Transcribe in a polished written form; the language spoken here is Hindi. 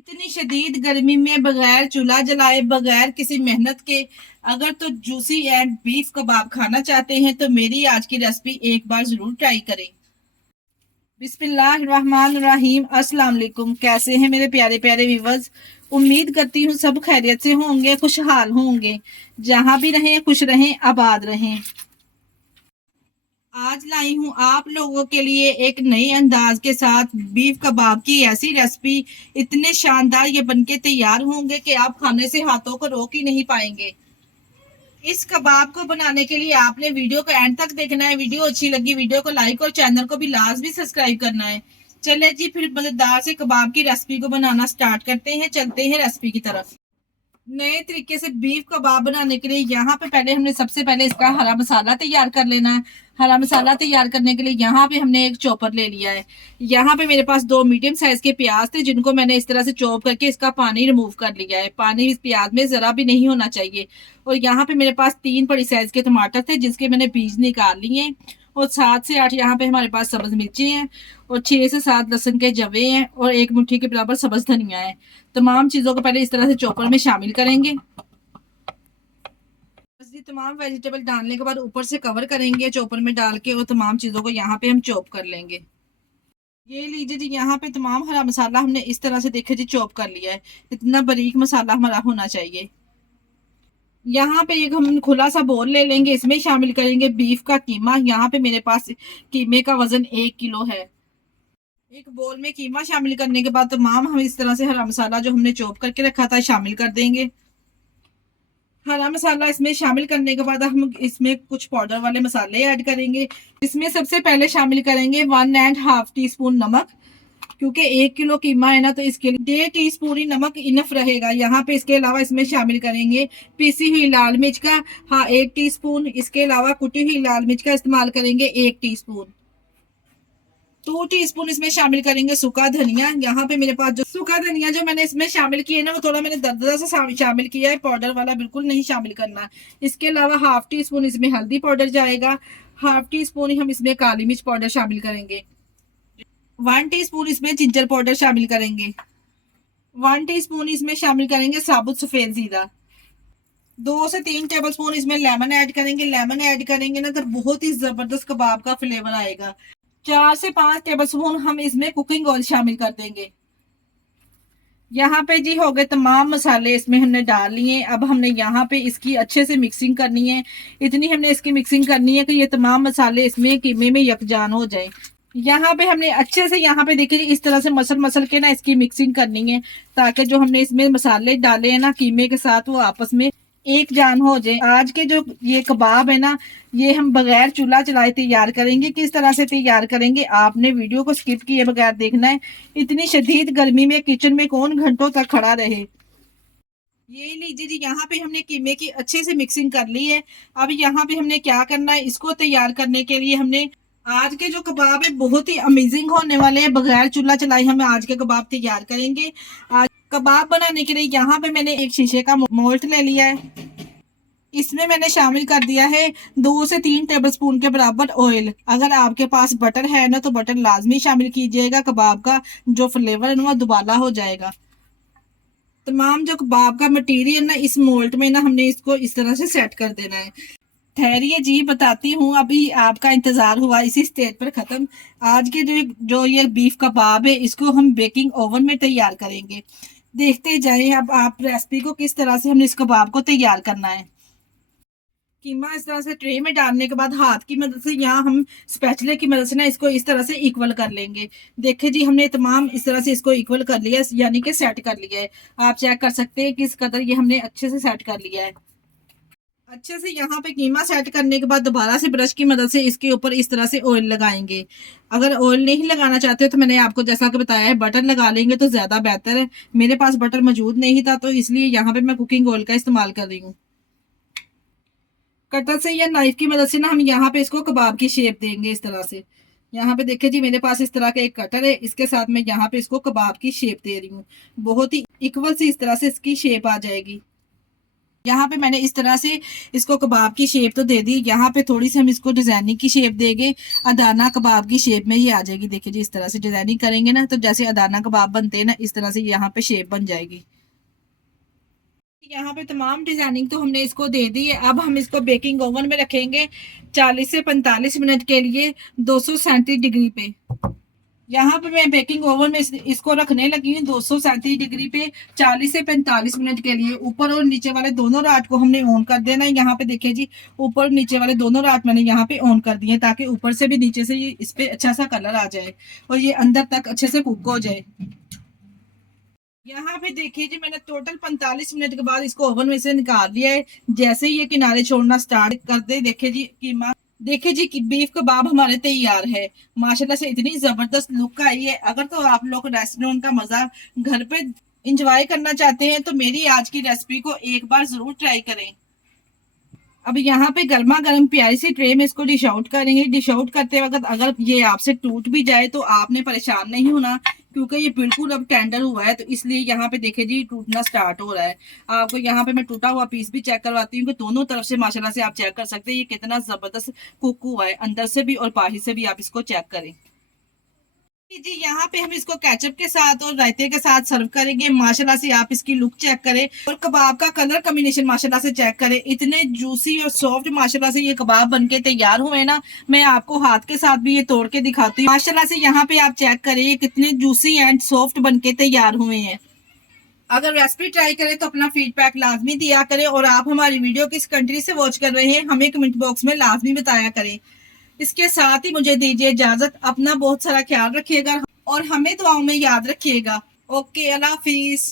इतनी शदीद गर्मी में बगैर चूल्हा जलाए बगैर किसी मेहनत के अगर तो जूसी एंड बीफ कबाब खाना चाहते हैं तो मेरी आज की रेसिपी एक बार जरूर ट्राई करें। बिस्मिल्लाहिर्रहमानिर्रहीम। अस्सलाम वालेकुम। कैसे हैं मेरे प्यारे प्यारे व्यूवर्स। उम्मीद करती हूँ सब खैरियत से होंगे, खुशहाल होंगे। जहां भी रहें खुश रहें, आबाद रहें। आज लाई हूँ आप लोगों के लिए एक नए अंदाज के साथ बीफ कबाब की ऐसी रेसिपी। इतने शानदार ये बनके तैयार होंगे कि आप खाने से हाथों को रोक ही नहीं पाएंगे। इस कबाब को बनाने के लिए आपने वीडियो को एंड तक देखना है। वीडियो अच्छी लगी वीडियो को लाइक और चैनल को भी लाजमी सब्सक्राइब करना है। चले जी फिर मजेदार से कबाब की रेसिपी को बनाना स्टार्ट करते हैं। चलते हैं रेसिपी की तरफ। नए तरीके से बीफ कबाब बनाने के लिए यहाँ पे पहले हमने सबसे पहले इसका हरा मसाला तैयार कर लेना है। हरा मसाला तैयार करने के लिए यहाँ पे हमने एक चॉपर ले लिया है। यहाँ पे मेरे पास दो मीडियम साइज के प्याज थे जिनको मैंने इस तरह से चॉप करके इसका पानी रिमूव कर लिया है। पानी इस प्याज में जरा भी नहीं होना चाहिए। और यहाँ पे मेरे पास तीन बड़ी साइज के टमाटर थे जिसके मैंने बीज निकाल लिए हैं। और 7 से 8 यहाँ पे हमारे पास सब्ज मिर्ची हैं। और 6 से 7 लहसुन के जवे हैं और एक मुट्ठी के बराबर सब्ज धनिया है। तमाम चीजों को पहले इस तरह से चॉपर में शामिल करेंगे। ये तमाम वेजिटेबल डालने के बाद ऊपर से कवर करेंगे चॉपर में डाल के और तमाम चीजों को यहाँ पे हम चॉप कर लेंगे। ये लीजिए जी, यहाँ पे तमाम हरा मसाला हमने इस तरह से देखे जी चॉप कर लिया है। इतना बारीक मसाला हमारा होना चाहिए। यहाँ पे एक हम खुला सा बोल ले लेंगे, इसमें शामिल करेंगे बीफ का कीमा। यहाँ पे मेरे पास कीमे का वजन 1 किलो है। एक बोल में कीमा शामिल करने के बाद तमाम हम इस तरह से हरा मसाला जो हमने चॉप करके रखा था शामिल कर देंगे। हरा मसाला इसमें शामिल करने के बाद हम इसमें कुछ पाउडर वाले मसाले ऐड करेंगे। इसमें सबसे पहले शामिल करेंगे 1.5 टीस्पून नमक। क्योंकि 1 किलो कीमा है ना तो इसके लिए 1.5 टीस्पून ही नमक इनफ रहेगा। यहाँ पे इसके अलावा इसमें शामिल करेंगे पीसी हुई लाल मिर्च का, हाँ, 1 टीस्पून। इसके अलावा कुटी हुई लाल मिर्च का इस्तेमाल करेंगे 1 टीस्पून। 2 टीस्पून इसमें शामिल करेंगे सूखा धनिया। यहाँ पे मेरे पास जो सूखा धनिया जो मैंने इसमें शामिल किया है ना वो थोड़ा मैंने दरदरा सा शामिल किया है, पाउडर वाला बिल्कुल नहीं शामिल करना। इसके अलावा 1/2 टीस्पून इसमें हल्दी पाउडर जाएगा। 1/2 टीस्पून ही हम इसमें काली मिर्च पाउडर शामिल करेंगे। 1 टीस्पून इसमें जिंजर पाउडर शामिल करेंगे। 1 टीस्पून इसमें शामिल करेंगे साबुत सफेद जीरा। 2 से 3 टेबल स्पून इसमें लेमन ऐड करेंगे। लेमन ऐड करेंगे ना तो बहुत ही जबरदस्त कबाब का फ्लेवर आएगा। 4 से 5 टेबल स्पून हम इसमें कुकिंग ऑयल शामिल कर देंगे। यहाँ पे जी हो गए तमाम मसाले इसमें हमने डाल लिए। अब हमने यहाँ पे इसकी अच्छे से मिक्सिंग करनी है। इतनी हमने इसकी मिक्सिंग करनी है कि ये तमाम मसाले इसमें कीमे में यकजान हो जाए। यहाँ पे हमने अच्छे से यहाँ पे देखिए इस तरह से मसल मसल के ना इसकी मिक्सिंग करनी है ताकि जो हमने इसमें मसाले डाले हैं ना कीमे के साथ वो आपस में एक जान हो जाए। आज के जो ये कबाब है ना ये हम बगैर चूल्हा चलाए तैयार करेंगे। किस तरह से तैयार करेंगे आपने वीडियो को स्किप किए बगैर देखना है। इतनी शदीद गर्मी में किचन में कौन घंटों तक खड़ा रहे। ये लीजिए जी, यहाँ पे हमने कीमे की अच्छे से मिक्सिंग कर ली है। अब यहाँ पे हमने क्या करना है, इसको तैयार करने के लिए हमने आज के जो कबाब है बहुत ही अमेजिंग होने वाले हैं। बगैर चूल्हा चलाए हम आज के कबाब तैयार करेंगे। आज कबाब बनाने के लिए यहाँ पे मैंने एक शीशे का मोल्ड ले लिया है। इसमें मैंने शामिल कर दिया है 2 से 3 टेबल स्पून के बराबर ऑयल। अगर आपके पास बटर है ना तो बटर लाजमी शामिल कीजिएगा। कबाब का जो फ्लेवर है ना वो दुबाला हो जाएगा। तमाम जो कबाब का मटेरियल ना इस मोल्ड में ना हमने इसको इस तरह से सेट कर देना है। ठहरिए जी बताती हूँ। अभी आपका इंतजार हुआ इसी स्टेज पर खत्म। आज के जो जो ये बीफ कबाब है इसको हम बेकिंग ओवन में तैयार करेंगे। देखते जाएं अब आप रेसिपी को किस तरह से हमने इस कबाब को तैयार करना है। कीमा इस तरह से ट्रे में डालने के बाद हाथ की मदद से यहाँ हम स्पैचुले की मदद से ना इसको इस तरह से इक्वल कर लेंगे। देखिए जी हमने तमाम इस तरह से इसको इक्वल कर लिया यानी कि सेट कर लिया है। आप चेक कर सकते हैं किस कदर ये हमने अच्छे से सेट कर लिया है। अच्छे से यहाँ पे कीमा सेट करने के बाद दोबारा से ब्रश की मदद से इसके ऊपर इस तरह से ऑयल लगाएंगे। अगर ऑयल नहीं लगाना चाहते तो मैंने आपको जैसा कि बताया है बटर लगा लेंगे तो ज्यादा बेहतर है। मेरे पास बटर मौजूद नहीं था तो इसलिए यहाँ पे मैं कुकिंग ऑयल का इस्तेमाल कर रही हूँ। कटर से या नाइफ की मदद से ना हम यहाँ पे इसको कबाब की शेप देंगे इस तरह से। यहाँ पे देखिए जी मेरे पास इस तरह का एक कटर है, इसके साथ मैं यहाँ पे इसको कबाब की शेप दे रही हूँ। बहुत ही इक्वल से इस तरह से इसकी शेप आ जाएगी। यहाँ पे मैंने इस तरह से इसको कबाब की शेप तो दे दी। यहाँ पे थोड़ी सी हम इसको डिजाइनिंग की शेप देंगे, अदाना कबाब की शेप में ये आ जाएगी। देखिए जी, इस तरह से डिजाइनिंग करेंगे ना तो जैसे अदाना कबाब बनते हैं ना, इस तरह से यहाँ पे शेप बन जाएगी। यहाँ पे तमाम डिजाइनिंग तो हमने इसको दे दी है। अब हम इसको बेकिंग ओवन में रखेंगे 40 से 45 मिनट के लिए 237 डिग्री पे। यहाँ पे मैं बेकिंग ओवन में इसको रखने लगी हूँ 237 डिग्री पे 40 से 45 मिनट के लिए। ऊपर और नीचे वाले दोनों राट को हमने ऑन कर देना है। यहाँ पे देखिए जी, ऊपर और नीचे वाले दोनों राट मैंने यहाँ पे ऑन कर दिए ताकि ऊपर से भी नीचे से ये इस पे अच्छा सा कलर आ जाए और ये अंदर तक अच्छे से कुक हो जाए। यहाँ पे देखिए जी, मैंने टोटल 45 मिनट के बाद इसको ओवन में से निकाल लिया है। जैसे ही ये किनारे छोड़ना स्टार्ट कर दे, देखिए जी कीमा, देखिए जी कि बीफ कबाब हमारे तैयार है। माशाल्लाह से इतनी जबरदस्त लुक आई है। अगर तो आप लोग रेस्टोरेंट का मजा घर पे इंजॉय करना चाहते हैं तो मेरी आज की रेसिपी को एक बार जरूर ट्राई करें। अब यहाँ पे गर्मा गर्म प्यारी सी ट्रे में इसको डिश आउट करेंगे। डिश आउट करते वक्त अगर ये आपसे टूट भी जाए तो आपने परेशान नहीं होना, क्योंकि ये बिल्कुल अब टेंडर हुआ है। तो इसलिए यहाँ पे देखिए जी टूटना स्टार्ट हो रहा है। आपको यहाँ पे मैं टूटा हुआ पीस भी चेक करवाती हूँ कि दोनों तरफ से माशाल्लाह से आप चेक कर सकते हैं ये कितना जबरदस्त कुक हुआ है। अंदर से भी और बाहर से भी आप इसको चेक करें जी। यहाँ पे हम इसको केचप के साथ और रायते के साथ सर्व करेंगे। माशाल्लाह से आप इसकी लुक चेक करें और कबाब का कलर कॉम्बिनेशन माशाल्लाह से चेक करें। इतने जूसी और सॉफ्ट माशाल्लाह से ये कबाब बनके तैयार हुए ना। मैं आपको हाथ के साथ भी ये तोड़ के दिखाती हूँ। माशाल्लाह से यहाँ पे आप चेक करें ये कितने जूसी एंड सॉफ्ट बनके तैयार हुए हैं। अगर रेसिपी ट्राई करें तो अपना फीडबैक लाजमी दिया करें और आप हमारी वीडियो किस कंट्री से वॉच कर रहे हैं हमें कमेंट बॉक्स में लाजमी बताया करें। इसके साथ ही मुझे दीजिए इजाजत। अपना बहुत सारा ख्याल रखिएगा और हमें दुआओं में याद रखिएगा। ओके, अल्लाह हाफिज।